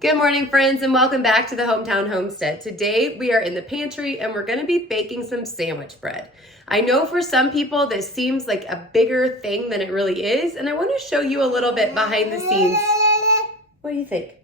Good morning, friends, and welcome back to the Hometown Homestead. Today we are in the pantry and we're going to be baking some sandwich bread. I know for some people this seems like a bigger thing than it really is, and I want to show you a little bit behind the scenes. What do you think?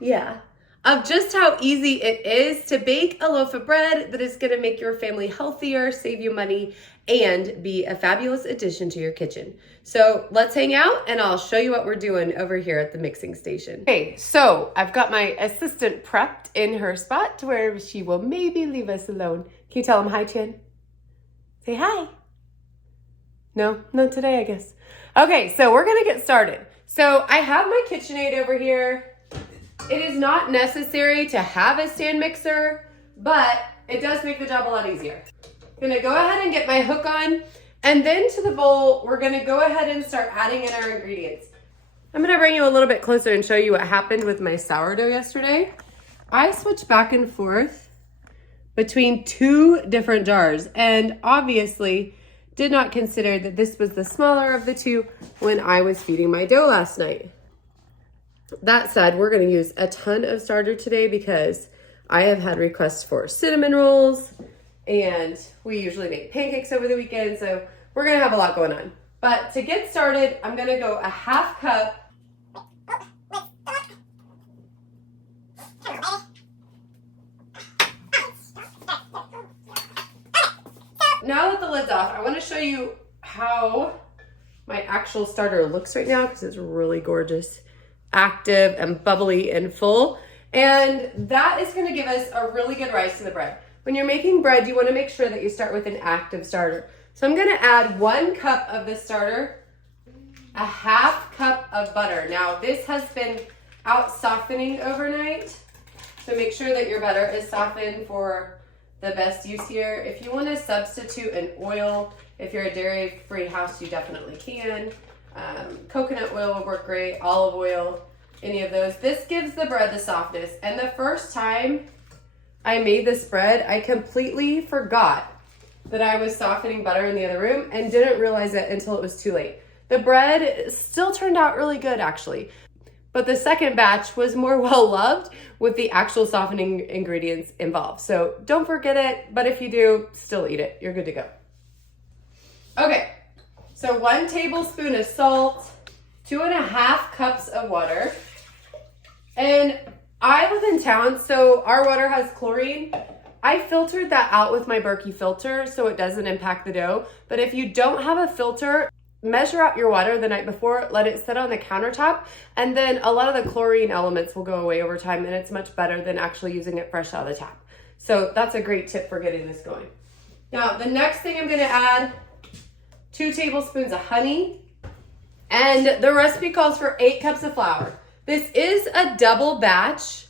Yeah. Of just how easy it is to bake a loaf of bread that is going to make your family healthier, save you money, and be a fabulous addition to your kitchen. So let's hang out and I'll show you what we're doing over here at the mixing station. Okay, so I've got my assistant prepped in her spot to where she will maybe leave us alone. Can you tell them hi, Chan? Say hi. No, not today, I guess. Okay, so we're gonna get started. So I have my KitchenAid over here. It is not necessary to have a stand mixer, but it does make the job a lot easier. I'm gonna go ahead and get my hook on, and then to the bowl, we're gonna go ahead and start adding in our ingredients. I'm gonna bring you a little bit closer and show you what happened with my sourdough yesterday. I switched back and forth between two different jars, and obviously did not consider that this was the smaller of the two when I was feeding my dough last night. That said, we're going to use a ton of starter today because I have had requests for cinnamon rolls and we usually make pancakes over the weekend, so we're going to have a lot going on. But to get started, I'm going to go a half cup. Now that the lid's off, I want to show you how my actual starter looks right now because it's really gorgeous. Active and bubbly and full, and that is going to give us a really good rise to the bread. When you're making bread, you want to make sure that you start with an active starter. So I'm going to add 1 cup of the starter, a half cup of butter. Now this has been out softening overnight, so make sure that your butter is softened for the best use here. If you want to substitute an oil, if you're a dairy-free house, you definitely can. Coconut oil will work great, olive oil, any of those. This gives the bread the softness. And the first time I made this bread, I completely forgot that I was softening butter in the other room and didn't realize it until it was too late. The bread still turned out really good, actually. But the second batch was more well loved with the actual softening ingredients involved. So don't forget it, but if you do, still eat it. You're good to go. Okay. So 1 tablespoon of salt, 2.5 cups of water. And I live in town, so our water has chlorine. I filtered that out with my Berkey filter so it doesn't impact the dough. But if you don't have a filter, measure out your water the night before, let it sit on the countertop, and then a lot of the chlorine elements will go away over time, and it's much better than actually using it fresh out of the tap. So that's a great tip for getting this going. Now, the next thing I'm gonna add, 2 tablespoons of honey, and the recipe calls for 8 cups of flour. This is a double batch,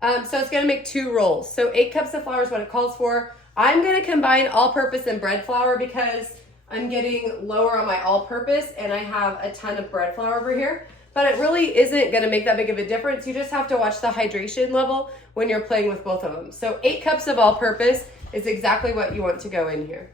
so it's gonna make 2 rolls. So 8 cups of flour is what it calls for. I'm gonna combine all-purpose and bread flour because I'm getting lower on my all-purpose and I have a ton of bread flour over here, but it really isn't gonna make that big of a difference. You just have to watch the hydration level when you're playing with both of them. So 8 cups of all-purpose is exactly what you want to go in here.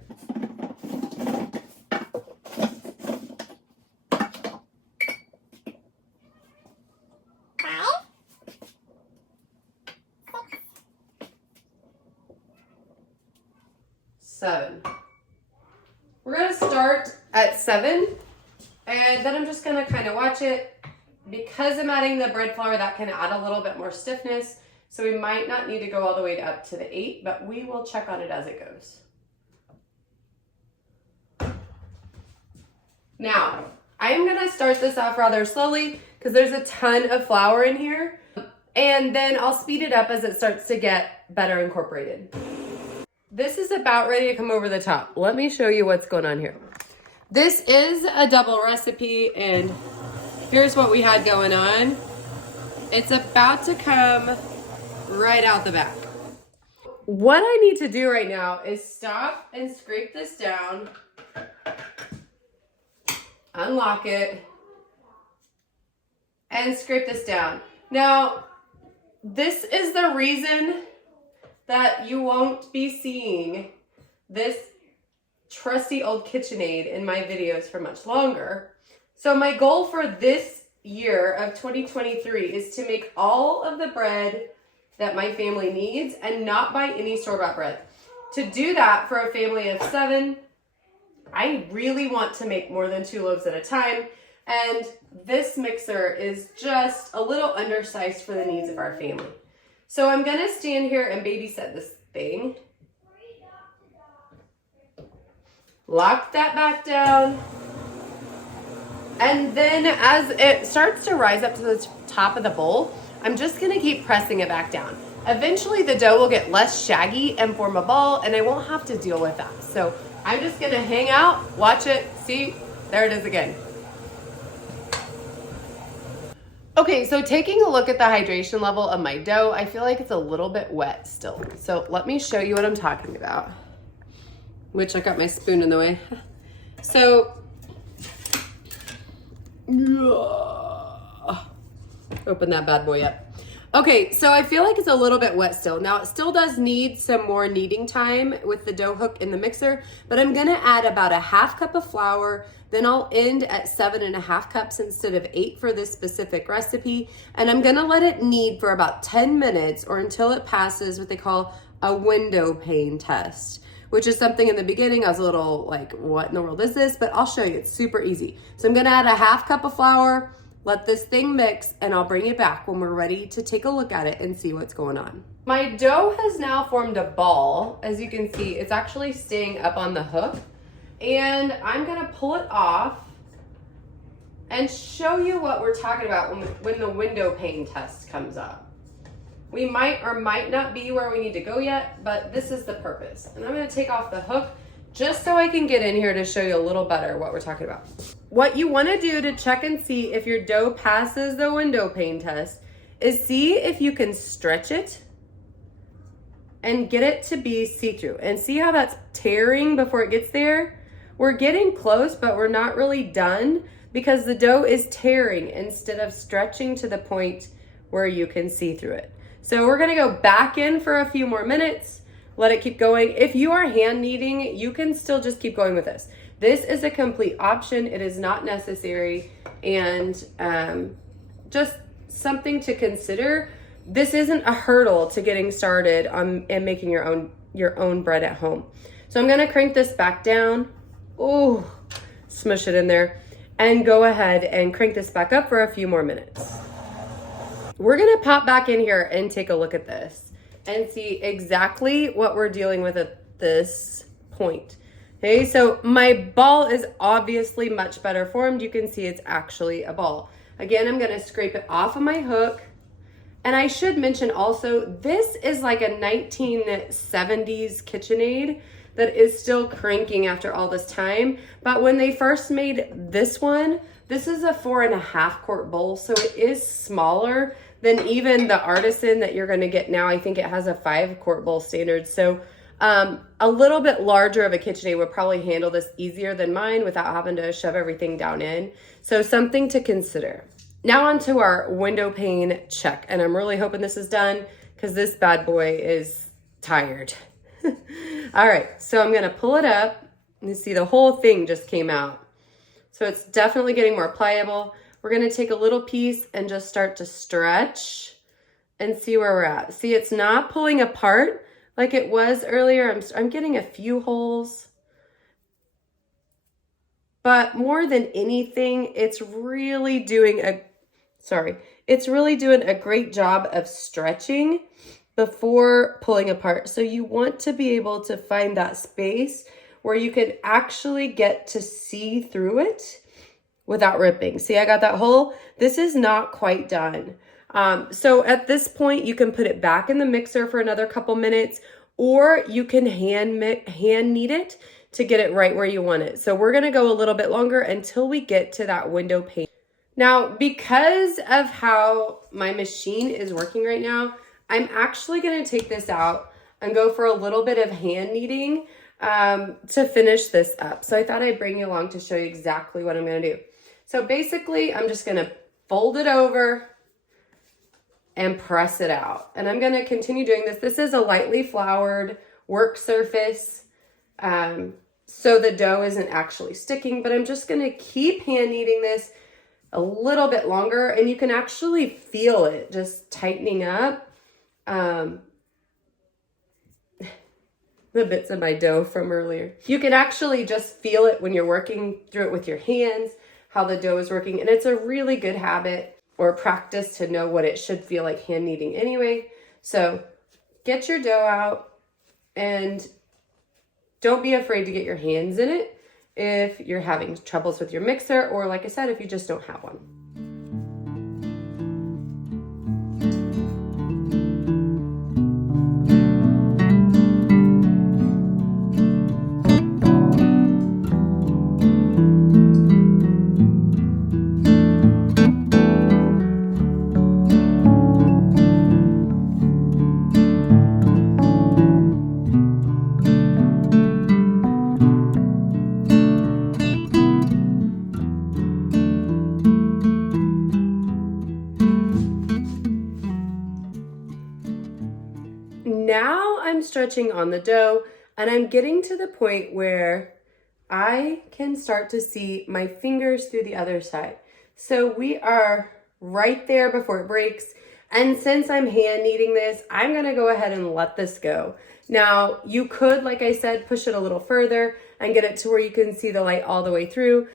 We're going to start at 7, and then I'm just going to kind of watch it. Because I'm adding the bread flour, that can add a little bit more stiffness, so we might not need to go all the way up to the 8, but we will check on it as it goes. Now, I am going to start this off rather slowly because there's a ton of flour in here, and then I'll speed it up as it starts to get better incorporated. This is about ready to come over the top. Let me show you what's going on here. This is a double recipe, and here's what we had going on. It's about to come right out the back. What I need to do right now is stop and scrape this down, unlock it, and scrape this down. Now, this is the reason that you won't be seeing this trusty old KitchenAid in my videos for much longer. So my goal for this year of 2023 is to make all of the bread that my family needs and not buy any store-bought bread. To do that for a family of 7, I really want to make more than 2 loaves at a time. And this mixer is just a little undersized for the needs of our family. So I'm gonna stand here and babysit this thing. Lock that back down. And then as it starts to rise up to the top of the bowl, I'm just gonna keep pressing it back down. Eventually the dough will get less shaggy and form a ball, and I won't have to deal with that. So I'm just gonna hang out, watch it, see, there it is again. Okay, so taking a look at the hydration level of my dough, I feel like it's a little bit wet still. So let me show you what I'm talking about, which I got my spoon in the way. So, open that bad boy up. Okay, so I feel like it's a little bit wet still. Now it still does need some more kneading time with the dough hook in the mixer, but I'm gonna add about a 1/2 cup of flour. Then I'll end at 7.5 cups instead of 8 for this specific recipe. And I'm gonna let it knead for about 10 minutes or until it passes what they call a window pane test, which is something in the beginning I was a little like, what in the world is this? But I'll show you, it's super easy. So I'm gonna add a 1/2 cup of flour, let this thing mix, and I'll bring it back when we're ready to take a look at it and see what's going on. My dough has now formed a ball. As you can see, it's actually staying up on the hook. And I'm gonna pull it off and show you what we're talking about when the window pane test comes up. We might or might not be where we need to go yet, but this is the purpose. And I'm gonna take off the hook just so I can get in here to show you a little better what we're talking about. What you wanna do to check and see if your dough passes the window pane test is see if you can stretch it and get it to be see-through. And see how that's tearing before it gets there? We're getting close, but we're not really done because the dough is tearing instead of stretching to the point where you can see through it. So we're gonna go back in for a few more minutes, let it keep going. If you are hand kneading, you can still just keep going with this. This is a complete option. It is not necessary, and just something to consider. This isn't a hurdle to getting started on and making your own bread at home. So I'm gonna crank this back down. Oh, smush it in there, and go ahead and crank this back up for a few more minutes. We're gonna pop back in here and take a look at this and see exactly what we're dealing with at this point. Okay, so my ball is obviously much better formed. You can see it's actually a ball. Again, I'm gonna scrape it off of my hook. And I should mention also, this is like a 1970s KitchenAid that is still cranking after all this time. But when they first made this one, this is a 4.5 quart bowl, so it is smaller than even the Artisan that you're gonna get now. I think it has a 5 quart bowl standard. So a little bit larger of a KitchenAid would probably handle this easier than mine without having to shove everything down in. So something to consider. Now on to our window pane check. And I'm really hoping this is done because this bad boy is tired. All right, so I'm gonna pull it up. You see the whole thing just came out. So it's definitely getting more pliable. We're gonna take a little piece and just start to stretch and see where we're at. See, it's not pulling apart like it was earlier. I'm getting a few holes. But more than anything, it's really doing a great job of stretching before pulling apart. So you want to be able to find that space where you can actually get to see through it without ripping. See, I got that hole. This is not quite done. So at this point, you can put it back in the mixer for another couple minutes, or you can hand knead it to get it right where you want it. So we're gonna go a little bit longer until we get to that window pane. Now, because of how my machine is working right now, I'm actually gonna take this out and go for a little bit of hand kneading to finish this up. So I thought I'd bring you along to show you exactly what I'm gonna do. So basically, I'm just gonna fold it over and press it out. And I'm gonna continue doing this. This is a lightly floured work surface, so the dough isn't actually sticking, but I'm just gonna keep hand kneading this a little bit longer, and you can actually feel it just tightening up. The bits of my dough from earlier. You can actually just feel it when you're working through it with your hands, how the dough is working. And it's a really good habit or practice to know what it should feel like hand kneading anyway. So get your dough out and don't be afraid to get your hands in it if you're having troubles with your mixer, or like I said, if you just don't have one. Now I'm stretching on the dough, and I'm getting to the point where I can start to see my fingers through the other side. So we are right there before it breaks. And since I'm hand kneading this, I'm gonna go ahead and let this go. Now you could, like I said, push it a little further and get it to where you can see the light all the way through.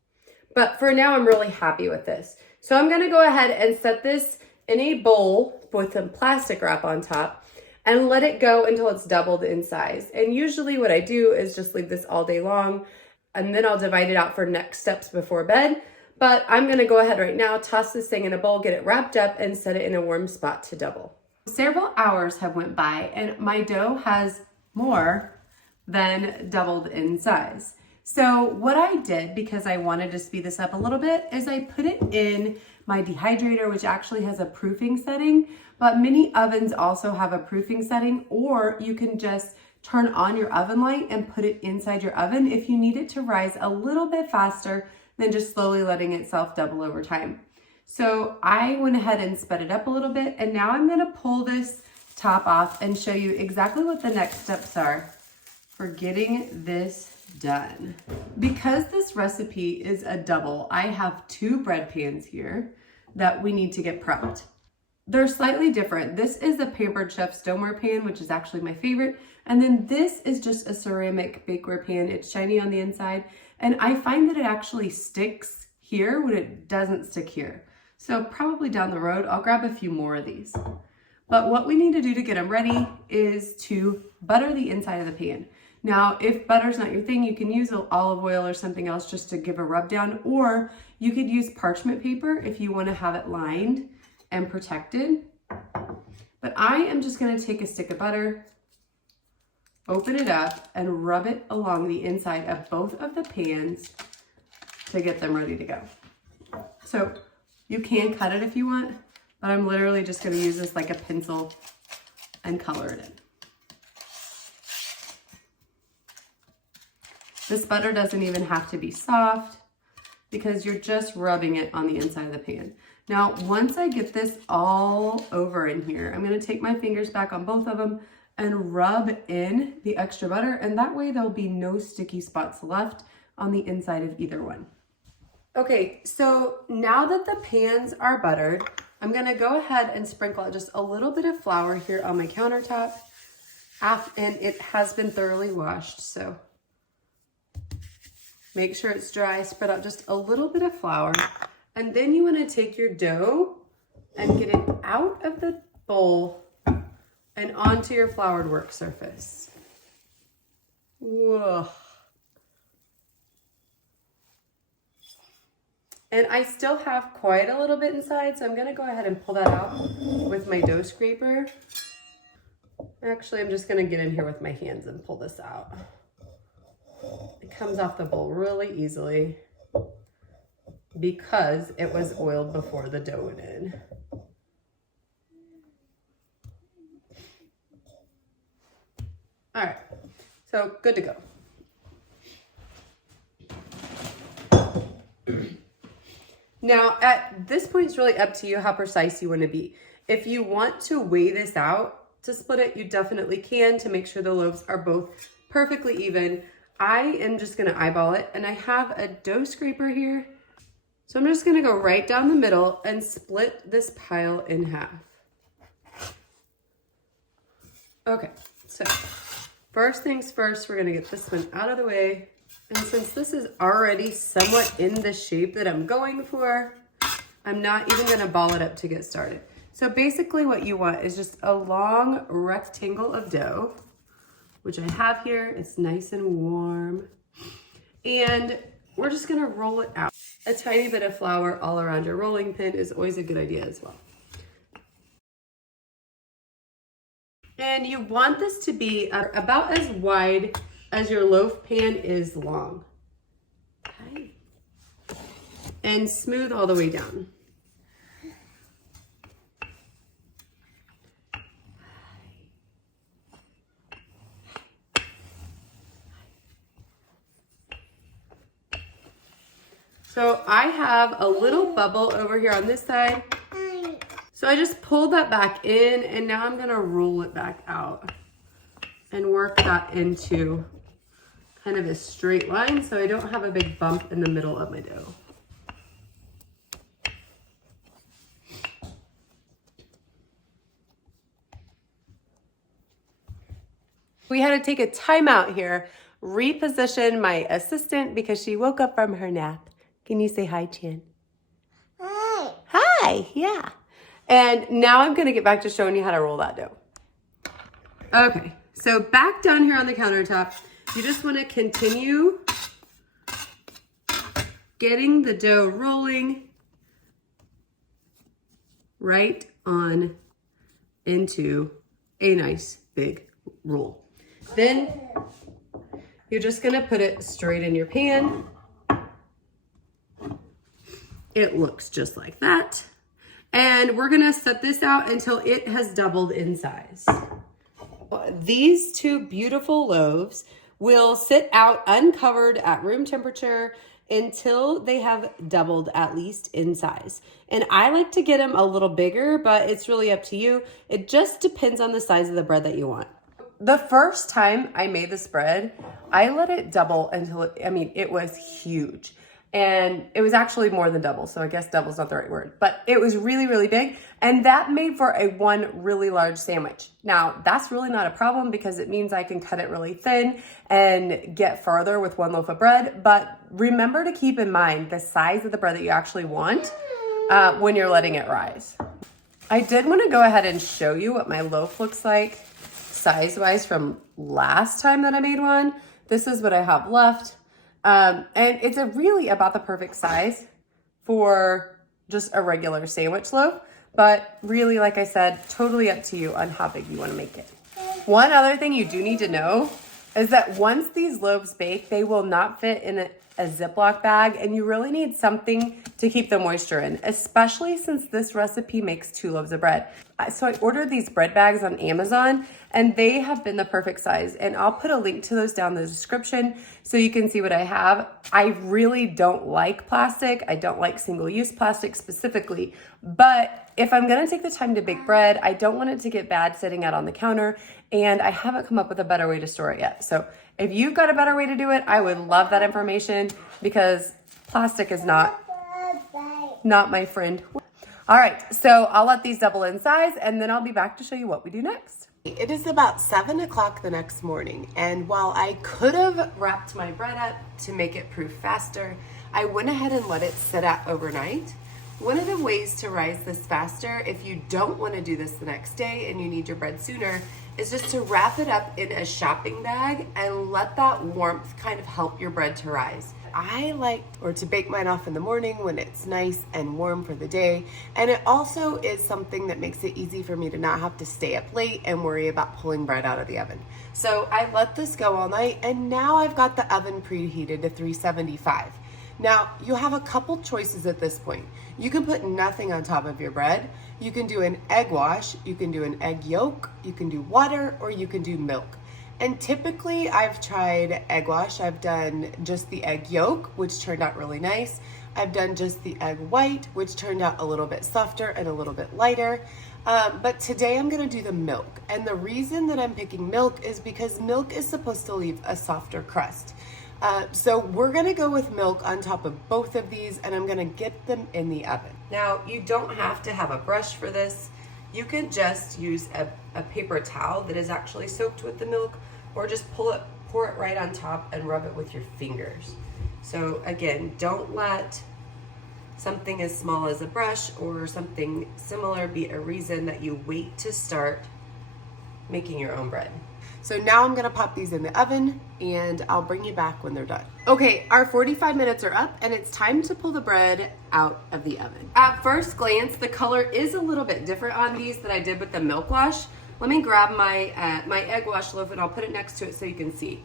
But for now, I'm really happy with this. So I'm gonna go ahead and set this in a bowl with some plastic wrap on top and let it go until it's doubled in size. And usually what I do is just leave this all day long, and then I'll divide it out for next steps before bed. But I'm gonna go ahead right now, toss this thing in a bowl, get it wrapped up, and set it in a warm spot to double. Several hours have went by, and my dough has more than doubled in size. So what I did, because I wanted to speed this up a little bit, is I put it in my dehydrator, which actually has a proofing setting, but many ovens also have a proofing setting, or you can just turn on your oven light and put it inside your oven if you need it to rise a little bit faster than just slowly letting itself double over time. So I went ahead and sped it up a little bit, and now I'm gonna pull this top off and show you exactly what the next steps are for getting this done. Because this recipe is a double, I have 2 bread pans here that we need to get prepped. They're slightly different. This is a Pampered Chef stoneware pan, which is actually my favorite. And then this is just a ceramic bakeware pan. It's shiny on the inside. And I find that it actually sticks here when it doesn't stick here. So probably down the road, I'll grab a few more of these. But what we need to do to get them ready is to butter the inside of the pan. Now, if butter's not your thing, you can use olive oil or something else just to give a rub down, or you could use parchment paper if you want to have it lined and protected. But I am just going to take a stick of butter, open it up, and rub it along the inside of both of the pans to get them ready to go. So you can cut it if you want, but I'm literally just going to use this like a pencil and color it in. This butter doesn't even have to be soft because you're just rubbing it on the inside of the pan. Now, once I get this all over in here, I'm gonna take my fingers back on both of them and rub in the extra butter, and that way there'll be no sticky spots left on the inside of either one. Okay, so now that the pans are buttered, I'm gonna go ahead and sprinkle just a little bit of flour here on my countertop, and it has been thoroughly washed, so make sure it's dry, spread out just a little bit of flour, and then you want to take your dough and get it out of the bowl and onto your floured work surface. Whoa. And I still have quite a little bit inside, so I'm going to go ahead and pull that out with my dough scraper. Actually, I'm just going to get in here with my hands and pull this out. It comes off the bowl really easily because it was oiled before the dough went in. All right, so good to go. Now, at this point, it's really up to you how precise you want to be. If you want to weigh this out to split it, you definitely can to make sure the loaves are both perfectly even. I am just gonna eyeball it, and I have a dough scraper here. So I'm just gonna go right down the middle and split this pile in half. Okay, so first things first, we're gonna get this one out of the way. And since this is already somewhat in the shape that I'm going for, I'm not even gonna ball it up to get started. So basically what you want is just a long rectangle of dough, which I have here. It's nice and warm. And we're just gonna roll it out. A tiny bit of flour all around your rolling pin is always a good idea as well. And you want this to be about as wide as your loaf pan is long. Okay. And smooth all the way down. So I have a little bubble over here on this side. So I just pulled that back in, and now I'm gonna roll it back out and work that into kind of a straight line so I don't have a big bump in the middle of my dough. We had to take a timeout here, reposition my assistant because she woke up from her nap. Can you say hi, Chan? Hi. Hi, yeah. And now I'm gonna get back to showing you how to roll that dough. Okay, so back down here on the countertop, you just wanna continue getting the dough rolling right on into a nice big roll. Then you're just gonna put it straight in your pan. It looks just like that. And we're gonna set this out until it has doubled in size. These two beautiful loaves will sit out uncovered at room temperature until they have doubled at least in size. And I like to get them a little bigger, but it's really up to you. It just depends on the size of the bread that you want. The first time I made this bread, I let it double until it was huge. And it was actually more than double, so I guess double's not the right word, but it was really, really big, and that made for one really large sandwich. Now, that's really not a problem because it means I can cut it really thin and get farther with one loaf of bread, but remember to keep in mind the size of the bread that you actually want when you're letting it rise. I did want to go ahead and show you what my loaf looks like size-wise from last time that I made one. This is what I have left. And it's really about the perfect size for just a regular sandwich loaf, but really, like I said, totally up to you on how big you want to make it. One other thing you do need to know is that once these loaves bake, they will not fit in a Ziploc bag, and you really need something to keep the moisture in, especially since this recipe makes 2 loaves of bread. So I ordered these bread bags on Amazon, and they have been the perfect size, and I'll put a link to those down in the description so you can see what I have. I really don't like plastic. I don't like single-use plastic specifically, but if I'm gonna take the time to bake bread, I don't want it to get bad sitting out on the counter, and I haven't come up with a better way to store it yet. So if you've got a better way to do it, I would love that information because plastic is not my friend. All right, so I'll let these double in size and then I'll be back to show you what we do next. It is about 7 o'clock the next morning, and while I could have wrapped my bread up to make it proof faster, I went ahead and let it sit out overnight. One of the ways to rise this faster, if you don't want to do this the next day and you need your bread sooner, is just to wrap it up in a shopping bag and let that warmth kind of help your bread to rise. I like to bake mine off in the morning when it's nice and warm for the day, and it also is something that makes it easy for me to not have to stay up late and worry about pulling bread out of the oven. So I let this go all night, and now I've got the oven preheated to 375. Now, you have a couple choices at this point. You can put nothing on top of your bread. You can do an egg wash, you can do an egg yolk, you can do water, or you can do milk. And typically I've tried egg wash. I've done just the egg yolk, which turned out really nice. I've done just the egg white, which turned out a little bit softer and a little bit lighter. But today I'm gonna do the milk. And the reason that I'm picking milk is because milk is supposed to leave a softer crust. So we're gonna go with milk on top of both of these, and I'm gonna get them in the oven. Now, you don't have to have a brush for this. You can just use a paper towel that is actually soaked with the milk, or just pour it right on top and rub it with your fingers. So again, don't let something as small as a brush or something similar be a reason that you wait to start making your own bread. So now I'm gonna pop these in the oven and I'll bring you back when they're done. Okay, our 45 minutes are up and it's time to pull the bread out of the oven. At first glance, the color is a little bit different on these than I did with the milk wash. Let me grab my, my egg wash loaf and I'll put it next to it so you can see.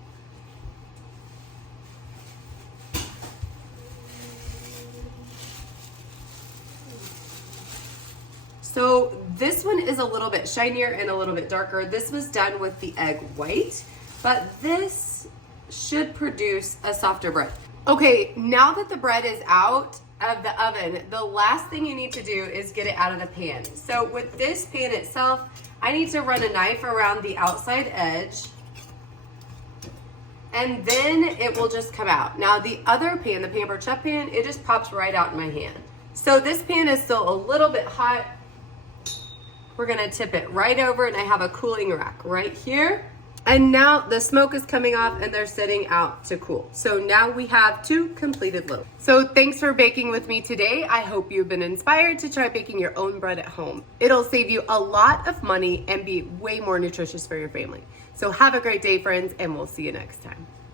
So this one is a little bit shinier and a little bit darker. This was done with the egg white, but this should produce a softer bread. Okay, now that the bread is out of the oven, the last thing you need to do is get it out of the pan. So with this pan itself, I need to run a knife around the outside edge, and then it will just come out. Now the other pan, the Pampered Chef pan, it just pops right out in my hand. So this pan is still a little bit hot. We're gonna tip it right over, and I have a cooling rack right here. And now the smoke is coming off and they're sitting out to cool. So now we have 2 completed loaves. So thanks for baking with me today. I hope you've been inspired to try baking your own bread at home. It'll save you a lot of money and be way more nutritious for your family. So have a great day, friends, and we'll see you next time.